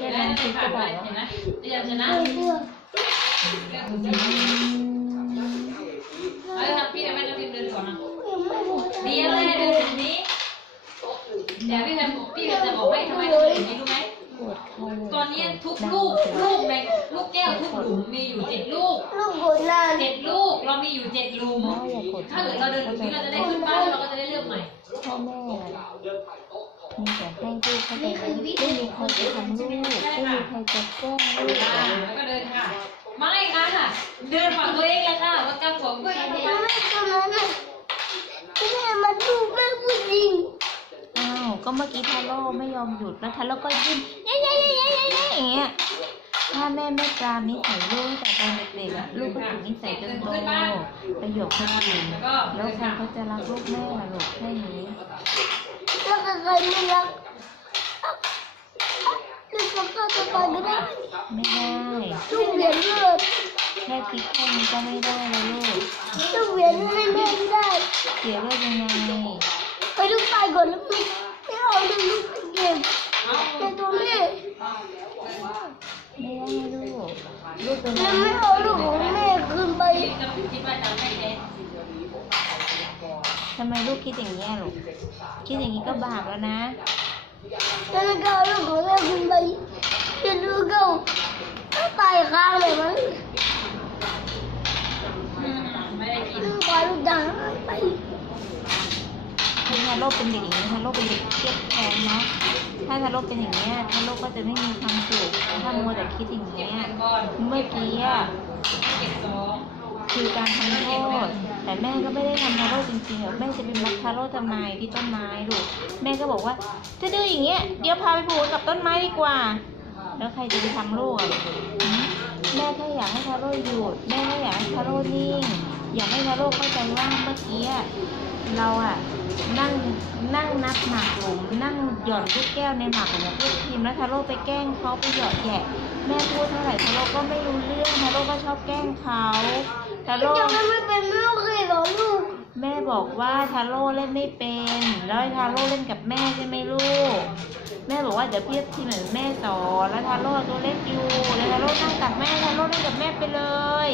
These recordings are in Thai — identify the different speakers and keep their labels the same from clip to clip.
Speaker 1: แค่นั้นคิดก็ได้แล้ว
Speaker 2: เห็นไหมเดี๋ยวชนะ
Speaker 3: เลือก
Speaker 2: เฮ้ยทำพี่เดี๋ยวแม่จะพิมพ์เดินก่อนนะ
Speaker 3: ยังไม่หมด
Speaker 2: เดี๋ยวเลยเดินแบบนี้เดี๋ยวพี่แพมพี่แพมจะบอกให้ทำไมต้องเป็นอย่างนี้รู้ไหมตอนนี้ทุกลูกลูกในลูกแก้วทุกหลุมมีอยู่เจ็ดลูกเจ็ดลูกเรามีอยู่เจ็ดหลุม
Speaker 1: น้ากด
Speaker 2: ถ้าเกิดเราเดินหลุมนี้เราจะได้ขึ้นบ้านแล้วเราก็จะได้เลือกใหม่
Speaker 1: พ่อแม่ มีแต่ให้ลูกเข้าไปไม่มีใครจะทำลูกไม่มีใครจะแกล้งลูก
Speaker 2: อ่าแล้วก็เดินค่ะ ไม่ค่ะ เดินฝั่งตัวเองเลยค่ะว่ากำผมก็ยัง
Speaker 3: แม่ตรงนั้นน่ะแม่มาดูแม่ผู้หญิง
Speaker 1: อ้าว ก็เมื่อกี้ทาโร่ไม่ยอมหยุดแล้วทาโร่ก็ยิ้มเย้เย้เย้เย้เย้อย่างเงี้ยถ้าแม่ไม่ปรามนิสัยลูกแต่ตอนเด็กๆอะลูกก็ถึงนิสัยจนโตประโยคคนอื่น
Speaker 2: แล้ว
Speaker 1: ใครเขาจะรักลูกแม่ล่ะลูกแค่นี้
Speaker 3: แล้วก็ใครไม่รักลูกก็เข้าไปก็ได้
Speaker 1: ไม่ได้
Speaker 3: ลูกเวียนเลือด
Speaker 1: แค่คิดแค่นี้ก็ไม่ได้แล้วลูก
Speaker 3: ลูกเวียนให้แม่ไม่ได้
Speaker 1: เสียเลือดยังไง
Speaker 3: ไปลูกตายก่อนแล้วไม่ไม่เอาเลยลูกเก่งแต่ตัวแม่
Speaker 1: ไม่ได้ลูกลูกเป็น
Speaker 3: แม่ไม่เอาลูกของแม่คืนไป
Speaker 2: คิดว่าจะไม่เด็ด
Speaker 1: ทำไมลูกคิดอย่างนี้ยลูก คิดอย่างนี้ก็บาปแล้วนะ
Speaker 3: แล้วก็เอาลูกของแม่คืนไปจะลูกเขาก็ตายค้างเลยมั้ง
Speaker 2: ไม่ได้กิน
Speaker 3: ลูกปล่อยลูกดังไป
Speaker 1: คือทาโร่เป็นเด็กอย่างนี้ทาโร่เป็นเด็กเครียดแค้นเนาะ ถ้าทาโร่เป็นอย่างนี้ยทาโร่ก็จะไม่มีความสุขถ้ามัวแต่คิดอย่าง
Speaker 2: เก็
Speaker 1: นี้
Speaker 2: บ
Speaker 1: ย
Speaker 2: เงินก่อน
Speaker 1: เมื่อกี้อะ
Speaker 2: เก็บสอง
Speaker 1: คือการทำโทษ แต่แม่ก็ไม่ได้ทำทาโร่จริงๆหรอกแม่จะเป็นมัดทาโร่ทำไมที่ต้นไม้ลูกแม่ก็บอกว่าจะดื้ออย่างเงี้ยเดี๋ยวพาไปผูกกับต้นไม้ดีกว่า แล้วใครจะไปทำลูกอะแม่แค่อยากให้ทาโร่หยุดแม่แค่อยากให้ทาโร่นิ่ง อยากให้ทาโร่เข้าใจว่าเมื่อกี้เราอะนั่งนั่งนับหมากหลุมนั่งหย่อนลูกแก้วในหมากหลุมเพื่อทีมแล้วทาโร่ไปแกล้งเขาไปหยอดแยะแม่พูดเท่าไหร่ทาโร่ก็ องทาโร่ก็ชอบแกล้งเขาทาโร่
Speaker 3: ยังไม่เป็นลูกเลยเหรอลูก
Speaker 1: แม่บอกว่าทาโร่เล่นไม่เป็น แล้วให้ทาโร่เล่นกับแม่ใช่ไหมลูก แม่บอกว่าเดี๋ยวพี่ทีเหมือนแม่สอนแล้วทาโร่ตัวเล็กอยู่แล้วทาโร่นั่งตักแม่ทาโร่เล่นกับแม่ไปเลย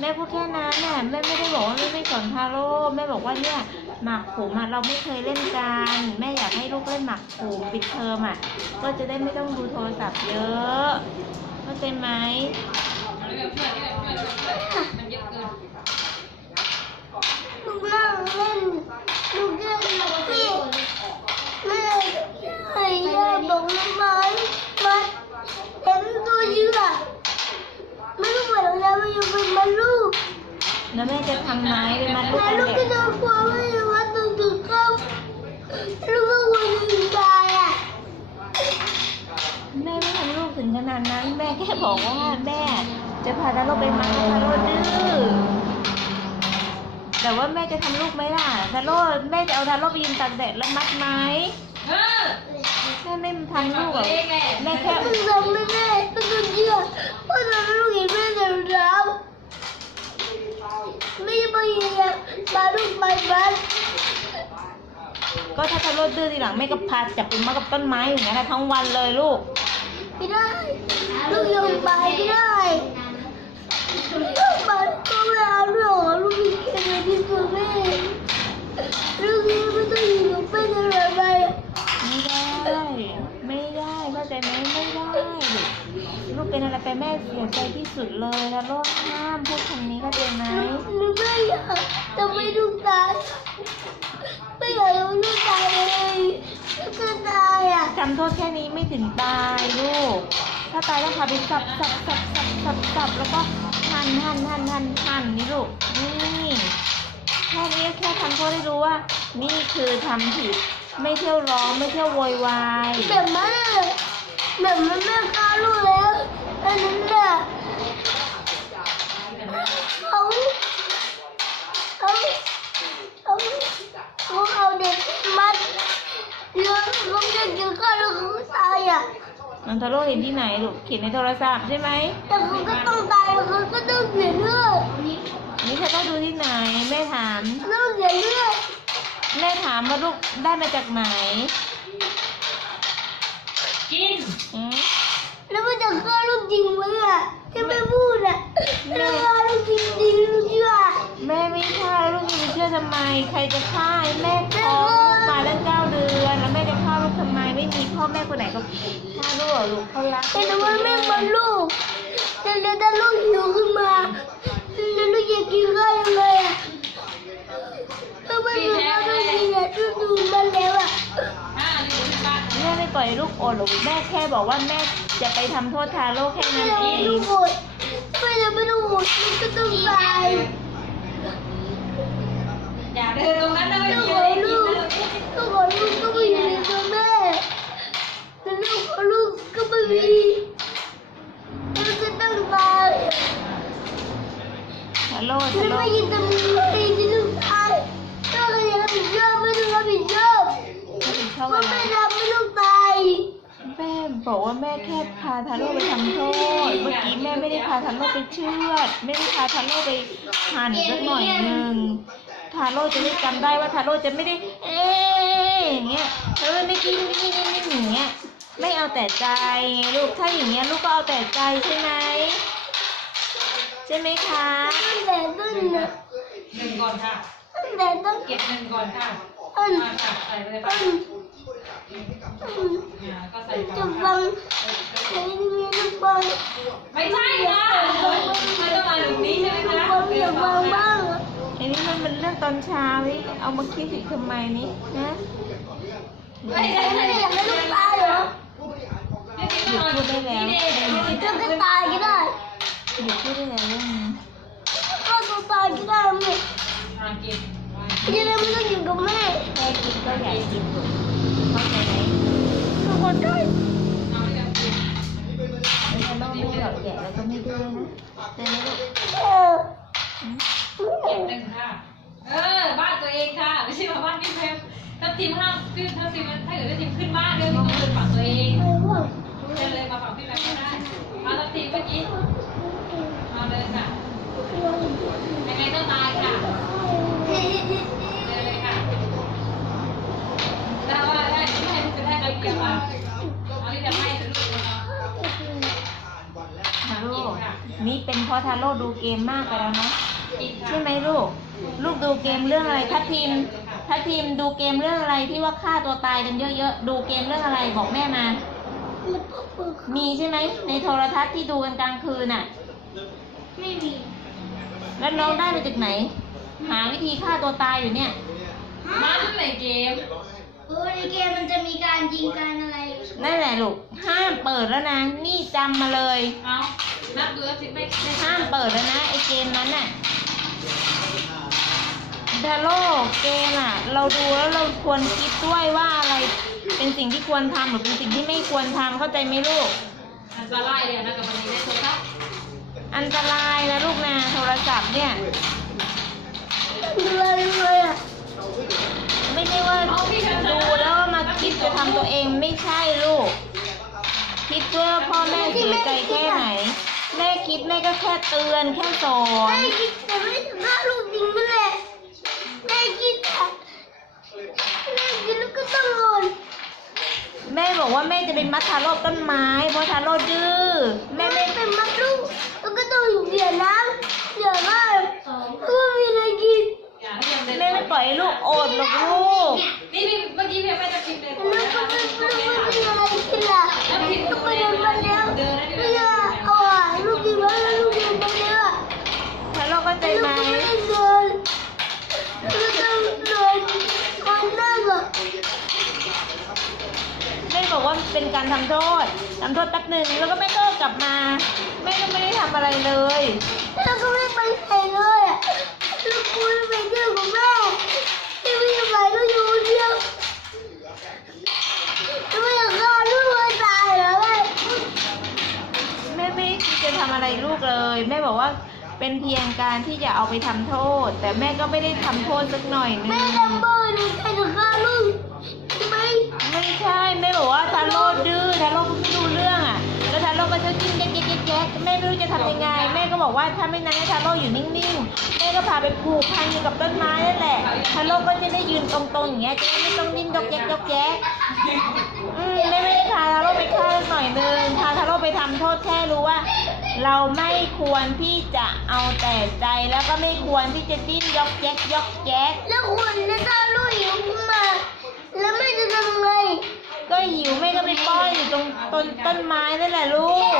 Speaker 1: แม่พูดแค่นั้นน่ะแม่ไม่ได้บอกว่าแม่ไม่สอนทาโร่แม่บอกว่าเนี่ยหมากผมอะเราไม่เคยเล่นกันแม่อยากให้ลูกเล่นหมากผมปิดเทอมอะก็จะได้ไม่ต้องดูโทรศัพท์เยอะเข้าใจไหม
Speaker 2: เรื่องเพื่อนเรื่องเพื่อน
Speaker 3: ลูกเล่นลูกเล่นพี่แม่ให้ย่าบอกน้ำไม้มาเต็มตัวเยื่อไม่รู้ว่าเราจะไม่อยู่เป็นมันลูก
Speaker 1: แล้วแม่จะทำไม้เป็นมัดลูก
Speaker 3: แต่
Speaker 1: กัน
Speaker 3: ลูก
Speaker 1: เด็
Speaker 3: ก็จะกลัวไม่รู้ว่าตัวถึงเข้าลูกก็ควรจะตายอะ
Speaker 1: แม่ไม่ทำลูกถึงขนาดนั้น แม่แค่บอกว่าแม่ จะพาทาโร่ไปมัดทาโร่ดื้อแต่ว่าแม่จะทำลูกไหมล่ะทาโร่แม่จะเอาทาโร่ไปยืนตากแดดแล้วมัดไหม
Speaker 2: เออ
Speaker 1: แม่ไม่ทำลูกหร
Speaker 2: ตั
Speaker 1: อ
Speaker 2: วเองแหละ
Speaker 1: แม่แค่
Speaker 3: มันทำไม่ได้ต้องเชื่อว่าทำลูกเห็นแม่เดินแล้วไม่ไปอยากมาลูกไปบ้าน
Speaker 1: ก็ถ้าทาโร่ดื้อทีหลังแม่ก็พาจับไปมัดกับต้นไม้อย่างนั้นนะทั้งวันเลยลูก
Speaker 3: ไม่ได้ ลูกยังไปไม่ได้ ลูกไปก็ไม่เอาหรอกลูกมีแค่ในที่สุดแม่ลูกยังไม่ต้องอยู่กับแม่ตลอดไป
Speaker 1: ไม่ได้ ไม่ได้เข้าใจไหมไม่ได้ ลูกเป็นอะไรไปแม่เสียใจที่สุดเลยทาโร่ห้ามพูดคำนี้เข้าใจไหม
Speaker 3: ลูกไม่อยากจะไม่ลูกตายไม่อยากให้ลูกตายเลยลูกจะตายอะ
Speaker 1: ทำโทษแค่นี้ไม่ถึงตายลูก ถ้าตายแล้วพาไปสับสับสับสับสับสับแล้วก็หั่นหั่นหั่นหั่นหั่นนี่ลูกนี่แค่นี้แค่ทำโทษได้รู้ว่า นี่คือทำผิด ไม่เที่ยวร้องไม่เที่ยวโวยวาย
Speaker 3: แบบนั้นเลยแบบมันแม่ฆ่าลูกแล้วอันนั้นแหละเขาเขาเขาเขาเอาเด็กมัดแล้วเขาจะกินข้าวแล้วเขาก็ตายอะ
Speaker 1: นันทาโร่เห็นที่ไหนลูกเขียนในโทรศัพท์ใช่ไหม
Speaker 3: แต่เขาก็ต้องตายแล้วเขาก็ต้องเสียเลือด
Speaker 1: นี่เธอต้องดูที่ไหนแม่ถาม
Speaker 3: ต้องเสียเลือด
Speaker 1: แม่ถามว่าลูกได้มาจากไหน
Speaker 2: กิน
Speaker 1: อืม
Speaker 3: ที่ไม่พูดอะแล้วก็ลูกจริงๆลูกเชื่อ
Speaker 1: แม่ไม่ฆ่าลูกจะไปเชื่อทำไม ใครจะฆ่าให้แม่ท้องลูกมาตั้งเก้าเดือนแล้วแม่จะฆ่าลูกทำไมไม่มีพ่อแม่คนไหนก็ ฆ่าลูกหรอกลูกเขารัก
Speaker 3: แต่หนูว่าแม่มันลูกแต่แล้วถ้าลูกหิวขึ้นมาแล้วลูกอยากกินข้าวยังไงอะถ้าไม่มีข้าวไม่กินอะลูกดูมันแล้วอะ
Speaker 2: อ่านี่อยู่ที่บ้าน
Speaker 1: แม่ไม่ปล่อยให้ลูกอดหรอกแม่แค่บอกว่าแม่จะไปทำโทษทาโร่แค่
Speaker 3: ไม่
Speaker 1: นั้น
Speaker 3: ได้
Speaker 1: เอง
Speaker 3: ลูกอดไม่ได้ไม่ต้องอดมันก็ต้องตาย
Speaker 2: อย่าเดินตรงนั้นนะไม่
Speaker 3: ลูก
Speaker 2: มี
Speaker 3: ข
Speaker 2: อะ
Speaker 3: อ
Speaker 2: ไรกิ
Speaker 3: ลู
Speaker 2: น
Speaker 3: ก
Speaker 2: เลย
Speaker 3: ลูกขอลูกก็ไม่อยู่ในตัวแม่แต่ลูกขอลูกก็ไม่มีมันก็ต้องตาย
Speaker 1: ทาโร่ทา
Speaker 3: ถ้า
Speaker 1: โร่
Speaker 3: ไม่ยินดีไม่ยินดีลูกตายถ้าใบอบไม่ต้องรับผิดชอบ
Speaker 1: เข้า
Speaker 3: ก็
Speaker 1: มา
Speaker 3: ไม่ทำไม่ต้องตาย
Speaker 1: แม่บอกว่าแม่แค่พาทาโร่ไปทำโทษ เมื่อกี้แม่ไม่ได้พาทาโร่ไปเชือด ไม่ได้พาทาโร่ไปหั่นสักหน่อยหนึ่งทาโร่จะได้จำได้ว่าทาโร่จะไม่ได้ เอ๊ะอย่างเงี้ยทาโร่ไม่กินไม่กินไม่กินอย่างเงี้ย ไม่เอาแต่ใจไงลูก ถ้าอย่างเงี้ยลูกก็เอาแต่ใจใช่ไหม ใช่ไหมคะ
Speaker 3: ตั้งแต่ต้นนะ
Speaker 2: หนึ่งก่อนค่ะ
Speaker 3: ตั้งแต่ต้น
Speaker 2: เก็บหนึ่งก่อนค่ะ
Speaker 3: ต้น
Speaker 2: มาค่ะใส่ไปเลย
Speaker 3: ต้
Speaker 2: ค่ะ
Speaker 3: นต้น
Speaker 2: อ่าก็ใส่
Speaker 3: จะ
Speaker 2: ก่อน
Speaker 3: ฟังใช้มีลูกบอล
Speaker 2: ไม่ใช่ค่ะมันต้องมาตรงนี้ใช่ไหม
Speaker 3: ลูก
Speaker 2: คะ
Speaker 3: บอลอย่าฟังบ้างอั
Speaker 1: นนี้มันเป็นเรื่องตอนเช้านี่เอามาคิดถึงทำไมนี่นะ
Speaker 2: ไม่ใช่
Speaker 3: ไม่
Speaker 2: ไม่
Speaker 3: ได้
Speaker 2: ได้
Speaker 3: อยากให้ลูกตายเหรอ
Speaker 2: ไม่ใช่ต้องเอาตรงนี้เด็ก
Speaker 3: ลูกก็ตายก็ได้
Speaker 1: หยุดพูดได้แล้วเรื่องนี้
Speaker 3: ก็ตัว ตายก็ได้แม่
Speaker 2: อ่าเก็บ
Speaker 3: จะได้ไม่ต้องอยู่กับแม่
Speaker 1: แค่กินก็อยากกินเข้าใจไหม
Speaker 3: ทุกคนได้
Speaker 2: เอาไปกันกิน
Speaker 1: ไม่ใช่ต้องไม่หลอกแกะแล้วก็ไม่ดื้อนะเจอไมลูก
Speaker 3: เก็
Speaker 2: บหนึ่งค่ะ เออ บ้านตัวเองค่ะ ไม่ใช่มาบ้านพี่เพมถ้าทีมห้ามขึ้นถ้าทีมถ้าเกิดว่าทีมขึ้นบ้านเรื่องนี้ต้องเดินฝั่งตัวเองเดินเลยมาฝั่งพี่แบงค์ก็ได้มาทัพทีมเมื่อกี้เอาเลยค่ะยังไงต้องตายค่ะเดินเลยค่ะถ้าว่าได้ไม่ให้จะได้ไปเกี่ยวอะเอา ที่จะให้ลูกมา
Speaker 1: ทาโร่นี่เป็นเพราะทาโร่ดูเกมมากไปแล้วนะ
Speaker 2: กินค่ะ
Speaker 1: ใช่ไหมลูก ลูกดูเกมเรื่องอะไรทัพทีมทัพทีมดูเกมเรื่องอะไรที่ว่าฆ่าตัวตายกันเยอะๆ ดูเกมเรื่องอะไรบอกแม่มา มีใช่ไหมในโทรทัศน์ที่ดูกันกลางคืนน่ะ
Speaker 3: ไม่มี
Speaker 1: แล้วน้องได้มาจากไหน หาวิธีฆ่าตัวตายอยู่เนี่ย
Speaker 2: มันในเกม
Speaker 3: เออในเกมมันจะมีการยิงการอะไร
Speaker 1: นั่นแหละลูก ห้ามเปิดแล้วนะ นี่จำมาเลย
Speaker 2: เอานับดูแล้วสิไม่ไม่
Speaker 1: ห้ามเปิดแล้วนะไอเกมนั้นน่ะดาโลเกมอะ เราดูแล้วเราควรคิดด้วยว่าอะไรเป็นสิ่งที่ควรทำหรือเป็นสิ่งที่ไม่ควรทำเข้าใจไหมลูก
Speaker 2: อันตรายเลยนะกับมันนี้ได้โทรศัพท์
Speaker 1: อันตรายนะลูกนะโทรศัพท์เนี่ย
Speaker 3: อะไรเลยอะ
Speaker 1: ไม่ ใช่ว่าดูแล้วมาคิดจะทำตัวเองไม่ใช่ลูก คิดเพื่อพ่อแม่เสียใจแค่ไหน แม่คิดแม่ก็แค่เตือนแค่สอน
Speaker 3: แม่คิดแต่ไม่ถึงฆ่าลูกจริงนั่นแหละแม่คิดแต่แม่คิดแล้วก็ต้องโดน
Speaker 1: แม่บอกว่าแม่จะเป็นมัดทาโร่ต้นไม้เพราะทาโร่ดื้อแม่
Speaker 3: แม่
Speaker 1: ไม่
Speaker 3: ไม่เป็นมัดลูกแล้วก็ต้องเสียน้ำเสียบ้านแล้วก็
Speaker 1: ปล่อยให้ลูกอดหรอกลูก
Speaker 2: นี่พี่เมื่อกี้พี่ไม่จะพิมพ์เลย
Speaker 3: แล้วก็ไม่ไม่ไม่มีอะไรกินล่ะแล้วก็ไปเดินมาแล้วไม่อยากเอาอะลูกกินมาแล้วลูกดินมาแล้ว
Speaker 1: ทาโร่เข้าใจไหม
Speaker 3: ไม่ได้เดินลูกต้องเดินมันนั่งอะ
Speaker 1: แม่บอกว่าเป็นการทำโทษทำโทษแป๊บหนึ่งแล้วก็แม่ก็กลับมาแม่ก็ไม่ได้ทำอะไรเลย
Speaker 3: แล้วก็ไม่ ไปไหนเลยอะลูกคุยไปเที่ยวกับแม่ที่ไม่ไปก็อยู่คนเดียวจะไม่อยากฆ่าลูกเลยตายเหรอแม่
Speaker 1: แม่ไม่ได้คิดจะทำอะไรลูกเลย แม่บอกว่าเป็นเพียงการที่จะเอาไปทำโทษ แต่แม่ก็ไม่ได้ทำโทษสักหน่อยนึ
Speaker 3: แม่
Speaker 1: ง
Speaker 3: ทำเบอร์หนูใครจะฆ่าลูกใช่ไหม
Speaker 1: ไม่ใช่แม่บอกว่าทาโร่ดื้อทาโร่ก็ไม่รู้เรื่องอะ แล้วทาโร่ก็จะกิ้งแก๊กแก๊กแก๊กแก๊กแม่ไม่รู้จะทำยังไงแม่ ก็บอกว่าถ้าไม่นั้นให้ทาโร่อยู่นิ่งๆ แม่ก็พาไปผูกพันอยู่กับต้นไม้นั่นแหละทาโร่ก็จะได้ยืนตรงๆอย่างเงี้ยจะได้ไม่ต้องดิ้นยกแยกยกแยกอืมแม่ไม่ได้พาทาโร่ไปฆ่าสักหน่อยนึงพาทาโร่ไปทำโทษแค่รู้ว่า เราไม่ควรที่จะเอาแต่ใจแล้วก็ไม่ควรที่จะดิ้นยอกแยกยอกแยก
Speaker 3: แล้วคนที่ถ้าลูกหิวขึ้นมา แล้วแม่จะทำไง
Speaker 1: ก็หิวแม่ก็ไปป้อนอยู่ตรงต้นต้นไม้นั่นแหละลูก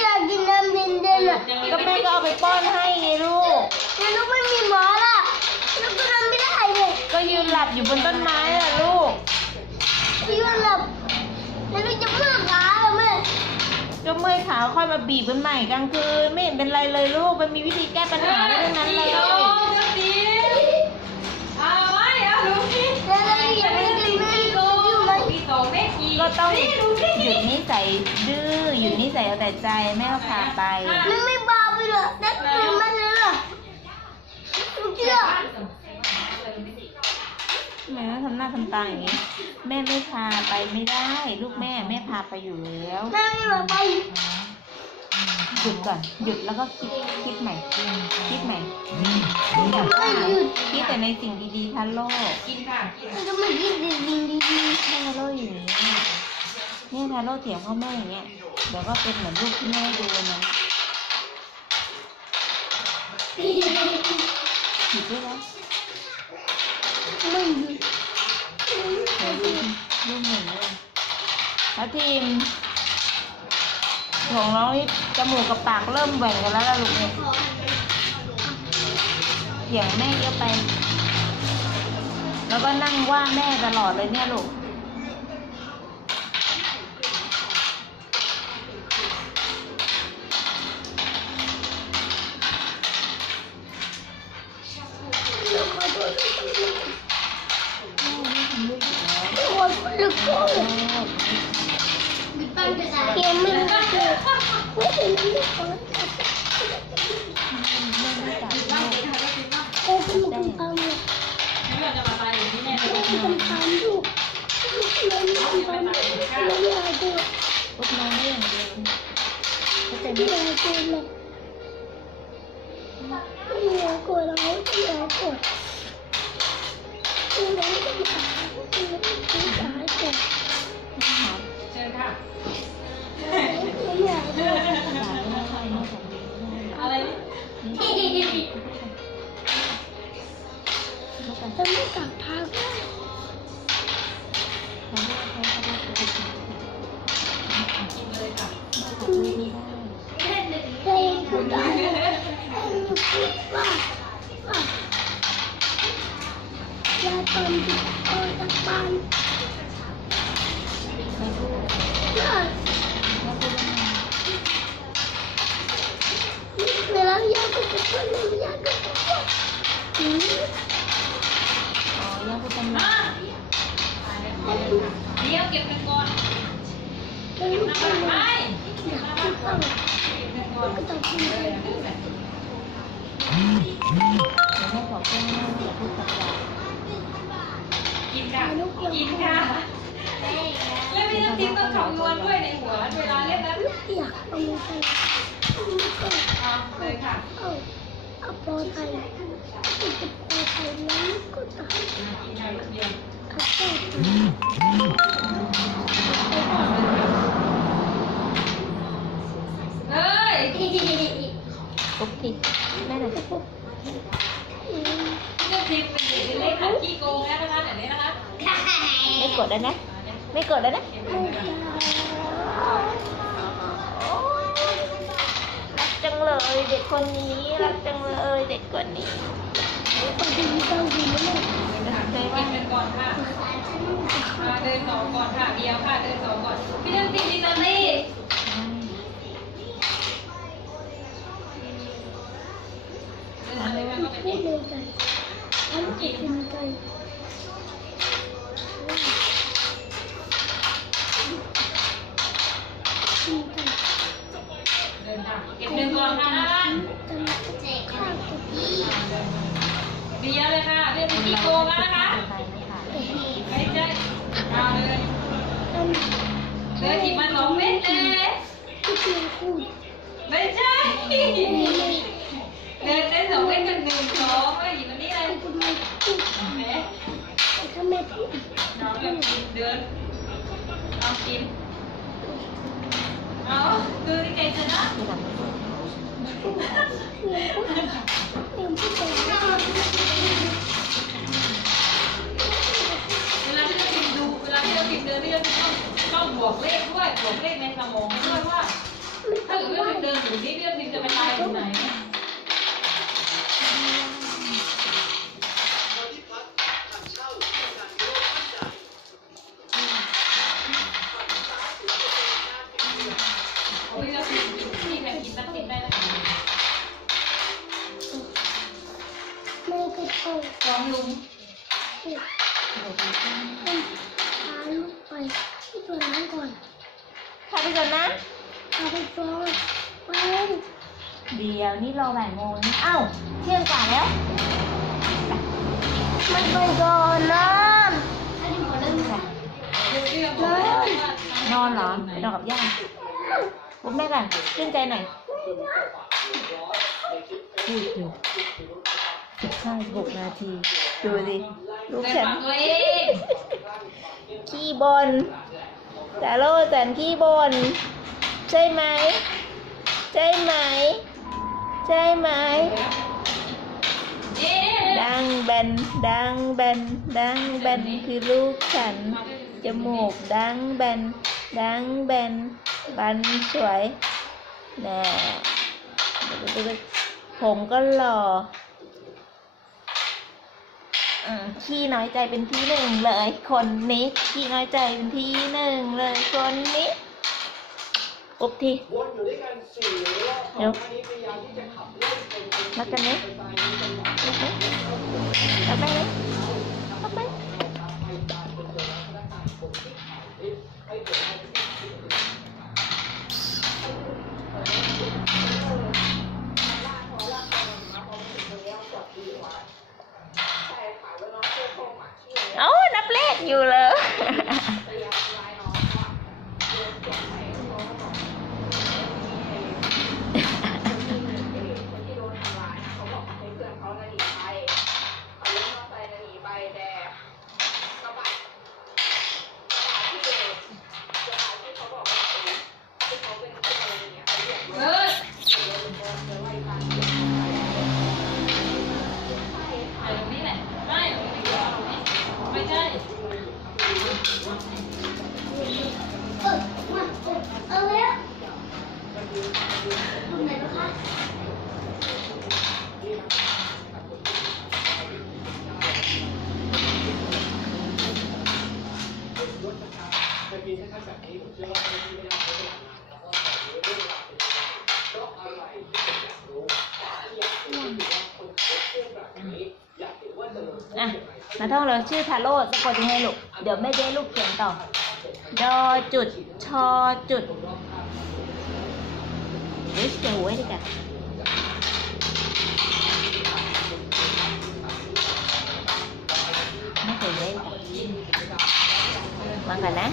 Speaker 3: อยากกินน้ำเย็นๆอะ
Speaker 1: ก็แม่ก็เอาไปป้อนให้ไงลูก
Speaker 3: แล้วลูกไม่มีหมอล่ะลูกก็ทำไม่ได้เลย
Speaker 1: ก็ยืนหลับอยู่บนต้นไม้นั่นแหละลูก
Speaker 3: พี่ว่าหลับแล้วลูกจะเมื่อยขาเหรอแม่
Speaker 1: ก็เมื่อยขาค่อยมาบีบมันใหม่กลางคืนไม่เห็นเป็นไรเลยลูก มันมีวิธีแก้ปัญหาได้ทั้งนั้นเลย
Speaker 2: โอ้เจ้าตีเอาไว้เอาลูกนี่
Speaker 3: แล้วเราอยากให้กินแม่ ก
Speaker 2: ก็
Speaker 1: ต้อง
Speaker 2: นี่ดูสิ
Speaker 1: หยุดนิสัยดื้อหยุดนิสัยเอาแต่ใจแม่ก็พาไป
Speaker 3: มันไม่บาไปเหรอนักกินมันเลยเหรอลูกเชื่อ
Speaker 1: แม่ต้องทำหน้าทำตาอย่างนี้ แม่ไม่พาไปไม่ได้ ลูกแม่แม่พาไปอยู่แล้ว
Speaker 3: แม่ไม่บอกไป
Speaker 1: หยุดก่อน หยุดแล้วก็คิดคิดใหม่ คิดใหม่
Speaker 3: ไม่หยุด
Speaker 1: คิดแต่ในสิ่งดีๆทันโลก
Speaker 2: กินค่ะกิน
Speaker 3: มันก็ไม่คิดดีดีดี
Speaker 1: แม่ทาโร่อยู่อย่างนี้เนี่ยทาโร่เถียงพ่อแม่อย่างเงี้ยเดี๋ยวก็เป็นเหมือนลูกที่แม่ให้ดูวันนั้นหยุดด้วยนะ
Speaker 3: ไม่หยุด
Speaker 1: เดี๋ยวดูลูกหนึ่งเลยแล้วทีม ของน้องนี่จมูกกับปากเริ่มแหว่งกันแล้วล่ะลูกเนี่ยเถียงแม่เยอะไป แล้วก็นั่งว่าแม่ตลอดเลยเนี่ยลูก
Speaker 3: ที่
Speaker 1: แม่
Speaker 3: เลยคุณทำตามลูกเราไม่ทำตามเราไม่เอาตัว
Speaker 1: ลูกน้องไม่อย่างเดียวเข้าใจไหม
Speaker 3: ไม่เอาตัวหรอกไม่เอากดเราไม่เอากดไม่เอากดไม่เอากด
Speaker 2: เชิญค่ะ
Speaker 3: ไม่เอากด
Speaker 2: อะไรนี่
Speaker 3: จะไม่กลับ
Speaker 2: กิน
Speaker 3: ก่อ
Speaker 2: นก็
Speaker 3: ต้อง
Speaker 2: กินค่ะกินค่ะแล้วมีน้ำจิ้มต้องคำนวณด้วยในหัวเวลาเล่นนั้น
Speaker 3: อยากเอามือไป
Speaker 2: เอาเลยค่ะ
Speaker 3: เอาเอาปอไทยติดกับปอไทยแล้วก็ตาย
Speaker 2: กินค่ะเดียว
Speaker 3: ขับเจ้าไทย
Speaker 2: เฮ้ย
Speaker 1: ปุ๊บทีแม่หน่อยสิปุ๊บ
Speaker 3: อืม
Speaker 2: เรื่องทีมเป็นเด็กเล็กค่ะขี้โกงแล้วนะคะแบบนี้นะคะ
Speaker 1: ไม่กดแล้วนะ ไม่กดแล้วนะ
Speaker 3: ไม่ได้
Speaker 1: รักจังเลยเด็กคนนี้รักจังเลยเด็กคนนี้
Speaker 3: ปฏิบัติต้องดีนะ
Speaker 1: เคย
Speaker 2: เก็
Speaker 1: ว่า
Speaker 2: บเงินก่อนค่ะมาเดินสองก่อนค่ะเดียวค่ะเดินสองก่อนพี่เรื่องทีมดิจิตอลลี่เดินอะไรม
Speaker 3: พู
Speaker 2: เด็
Speaker 3: ด
Speaker 2: ก
Speaker 3: ในใจฉันเป็นใจ วก
Speaker 2: เลขด้วยบวกเลขในสมองด้วยว่า ถ้าเกิดไม่เดินอยู่นี่เรื่องนี้จะไปตายที่ไหนโอ้ยเรากินที่แพงกินนักกินได้นะ
Speaker 3: แม่ก็ต้อง
Speaker 2: ฟ้องลุง
Speaker 3: พาลูกไป ที่ตัวนั้นก่อน
Speaker 1: พาไปก่อนนะ
Speaker 3: พาไปฟ้องไป
Speaker 1: เดี๋ยวนี่รอบ่ายโมงนี่เอ้าเที่ยงกว่าแล้ว
Speaker 3: มันไปก่อนนะ
Speaker 1: ค่ะ
Speaker 2: เรื่องบอกแล้วว่าน
Speaker 1: อนเหรอไปนอนกับย่าปุ๊บแม่ก่อนชื่นใจหน่อยพูดอยู่สิบห้าหกนาที ดูสิลูก
Speaker 2: แต่
Speaker 1: ฉัน
Speaker 2: ฟังตัวเอง
Speaker 1: ขี้บน แต่โลจันขี้บน ใช่ไหม ใช่ไหม ใช่ไหม
Speaker 2: เอ๊ะ
Speaker 1: ดังแบน ดังแบน ดังแบนคือลูกฉัน จมูกดังแบน ดังแบน บันสวยแน่ผมก็หล่ออืม ขี้น้อยใจเป็นที่หนึ่งเลย คนนี้ขี้น้อยใจเป็นที่หนึ่งเลยคนนี้อุบทีเดี๋ยวรักกันไหมรักไหมรักไหมรักไหมเอ้า นับเลขอยู่เลย
Speaker 2: เฮ้ยถ่ายตรงนี้แหละไม่ไม่ใช่
Speaker 3: เออมาเอาแล้วตรงไหนนะคะ
Speaker 1: อ่านะมาท่องเราชื่อทาโร่สะกดยังไงลูก เดี๋ยวแม่เด้ลูกเขียนต่อดอจุดชอจุดเฮ้ยเสียหัวดีกันไม่เคยได้ดีกันวากันนะ